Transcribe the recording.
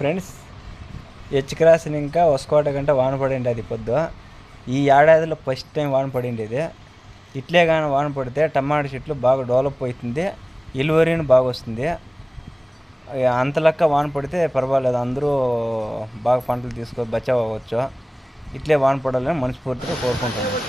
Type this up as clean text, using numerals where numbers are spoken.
Friends, హెచ్కి రాసిన ఇంకా ఒసుకోట గంట వాన పడింది. అది పొద్దు ఈ ఏడాదిలో ఫస్ట్ టైం వాన పడింది. ఇది ఇట్లే కానీ వాన పడితే టమాటా చెట్లు బాగా డెవలప్ అవుతుంది, ఇలువరిని బాగా వస్తుంది. అంతలక్క వాన పడితే పర్వాలేదు, అందరూ బాగా పంటలు తీసుకొని బచావ్ అవ్వచ్చు. ఇట్లే వాన పడాలని మనస్ఫూర్తిగా కోరుకుంటున్నాను.